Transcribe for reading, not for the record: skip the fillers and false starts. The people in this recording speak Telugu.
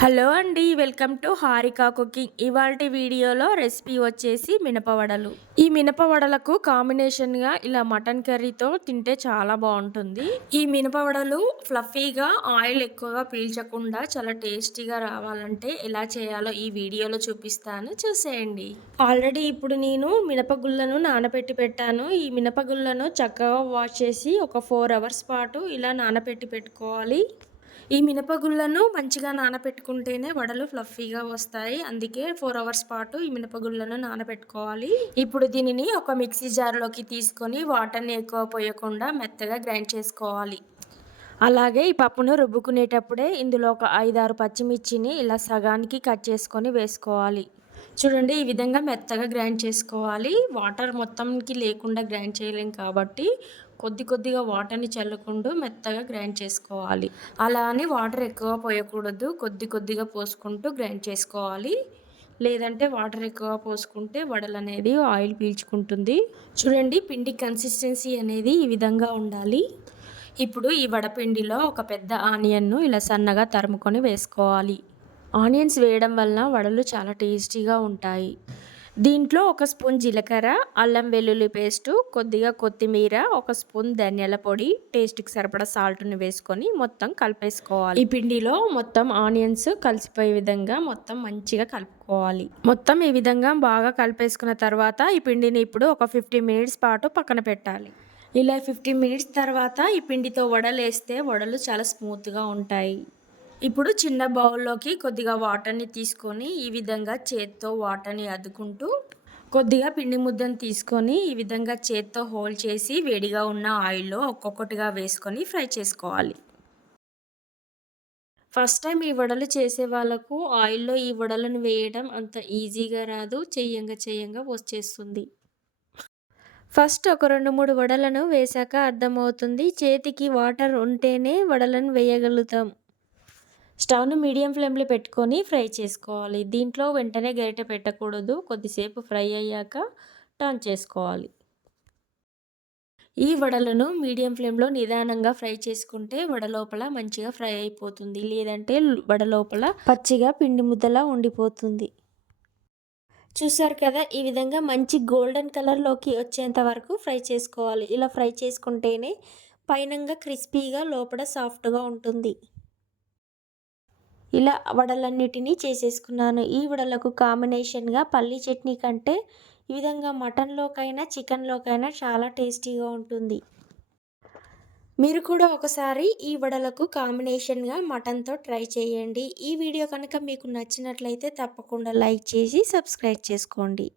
హలో అండి. Welcome to Harika cooking. ఇవాల్టి వీడియోలో రెసిపీ వచ్చేసి మినపవడలు. ఈ మినపవడలకు కాంబినేషన్‌గా ఇలా మటన్ కర్రీతో తింటే చాలా బావుంటుంది. ఈ మినపవడలు ఫ్లఫీగా ఆయిల్ ఎక్కువగా పీల్చకుండా చాలా టేస్టీగా రావాలంటే ఎలా చేయాలో ఈ వీడియోలో చూపిస్తాను, చూసేయండి. ఆల్రెడీ ఇప్పుడు నేను మినపగుళ్ళను నానబెట్టి పెట్టాను. ఈ మినపగుళ్ళను చక్కగా వాష్ చేసి ఒక 4 అవర్స్ పాటు ఇలా నానబెట్టి పెట్టుకోవాలి. ఈ మినపగుళ్ళను మంచిగా నానబెట్టుకుంటేనే వడలు ఫ్లఫీగా వస్తాయి. అందుకే 4 అవర్స్ పాటు ఈ మినపగుళ్ళను నానబెట్టుకోవాలి. ఇప్పుడు దీనిని ఒక మిక్సీ జార్‌లోకి తీసుకొని వాటర్‌ని ఎక్కువ పోయకుండా మెత్తగా గ్రైండ్ చేసుకోవాలి. అలాగే ఈ పప్పును రుబ్బుకునేటప్పుడే ఇందులో ఒక 5, 6 పచ్చిమిర్చిని ఇలా సగానికి కట్ చేసుకొని వేసుకోవాలి. చూడండి, ఈ విధంగా మెత్తగా గ్రైండ్ చేసుకోవాలి. వాటర్ మొత్తంకి లేకుండా గ్రైండ్ చేయలేం కాబట్టి కొద్దిగా వాటర్‌ని చల్లుకుంటూ మెత్తగా గ్రైండ్ చేసుకోవాలి. అలా అని వాటర్ ఎక్కువ పోయకూడదు. కొద్దిగా పోసుకుంటూ గ్రైండ్ చేసుకోవాలి. లేదంటే వాటర్ ఎక్కువ పోసుకుంటే వడలనేది ఆయిల్ పీల్చుకుంటుంది. చూడండి, పిండి కన్సిస్టెన్సీ అనేది ఈ విధంగా ఉండాలి. ఇప్పుడు ఈ వడపిండిలో ఒక పెద్ద ఆనియన్‌ను ఇలా సన్నగా తరుముకొని వేసుకోవాలి. ఆనియన్స్ వేయడం వలన వడలు చాలా టేస్టీగా ఉంటాయి. దీంట్లో ఒక స్పూన్ జీలకర్ర, అల్లం వెల్లుల్లి పేస్టు, కొద్దిగా కొత్తిమీర, ఒక స్పూన్ ధనియాల పొడి, టేస్ట్‌కి సరిపడా సాల్ట్‌ని వేసుకొని మొత్తం కలిపేసుకోవాలి. ఈ పిండిలో మొత్తం ఆనియన్స్ కలిసిపోయే విధంగా మొత్తం మంచిగా కలుపుకోవాలి. మొత్తం ఈ విధంగా బాగా కలిపేసుకున్న తర్వాత ఈ పిండిని ఇప్పుడు ఒక 15 మినిట్స్ పాటు పక్కన పెట్టాలి. ఇలా 15 మినిట్స్ తర్వాత ఈ పిండితో వడలేస్తే వడలు చాలా స్మూత్‌గా ఉంటాయి. ఇప్పుడు చిన్న బౌల్లోకి కొద్దిగా వాటర్‌ని తీసుకొని ఈ విధంగా చేత్తో వాటర్‌ని అద్దుకుంటూ కొద్దిగా పిండి ముద్దను తీసుకొని ఈ విధంగా చేత్తో హోల్డ్ చేసి వేడిగా ఉన్న ఆయిల్‌లో ఒక్కొక్కటిగా వేసుకొని ఫ్రై చేసుకోవాలి. ఫస్ట్ టైం ఈ వడలు చేసే వాళ్ళకు ఆయిల్‌లో ఈ వడలను వేయడం అంత ఈజీగా రాదు. చెయ్యంగా వచ్చేస్తుంది. ఫస్ట్ ఒక 2, 3 వడలను వేశాక అర్థమవుతుంది. చేతికి వాటర్ ఉంటేనే వడలను వేయగలుగుతాం. స్టవ్‌ను మీడియం ఫ్లేమ్‌లో పెట్టుకొని ఫ్రై చేసుకోవాలి. దీంట్లో వెంటనే గరిటె పెట్టకూడదు. కొద్దిసేపు ఫ్రై అయ్యాక టర్న్ చేసుకోవాలి. ఈ వడలను మీడియం ఫ్లేమ్‌లో నిదానంగా ఫ్రై చేసుకుంటే వడ లోపల మంచిగా ఫ్రై అయిపోతుంది. లేదంటే వడ లోపల పచ్చిగా పిండి ముద్దలా ఉండిపోతుంది. చూసారు కదా, ఈ విధంగా మంచి గోల్డెన్ కలర్‌లోకి వచ్చేంత వరకు ఫ్రై చేసుకోవాలి. ఇలా ఫ్రై చేసుకుంటేనే పైనంగా క్రిస్పీగా లోపల సాఫ్ట్‌గా ఉంటుంది. ఇలా వడలన్నిటినీ చేసేసుకున్నాను. ఈ వడలకు కాంబినేషన్‌గా పల్లీ చట్నీ కంటే ఈ విధంగా మటన్‌లోకైనా, చికెన్‌లోకైనా చాలా టేస్టీగా ఉంటుంది. మీరు కూడా ఒకసారి ఈ వడలకు కాంబినేషన్‌గా మటన్‌తో ట్రై చేయండి. ఈ వీడియో కనుక మీకు నచ్చినట్లయితే తప్పకుండా లైక్ చేసి సబ్స్క్రైబ్ చేసుకోండి.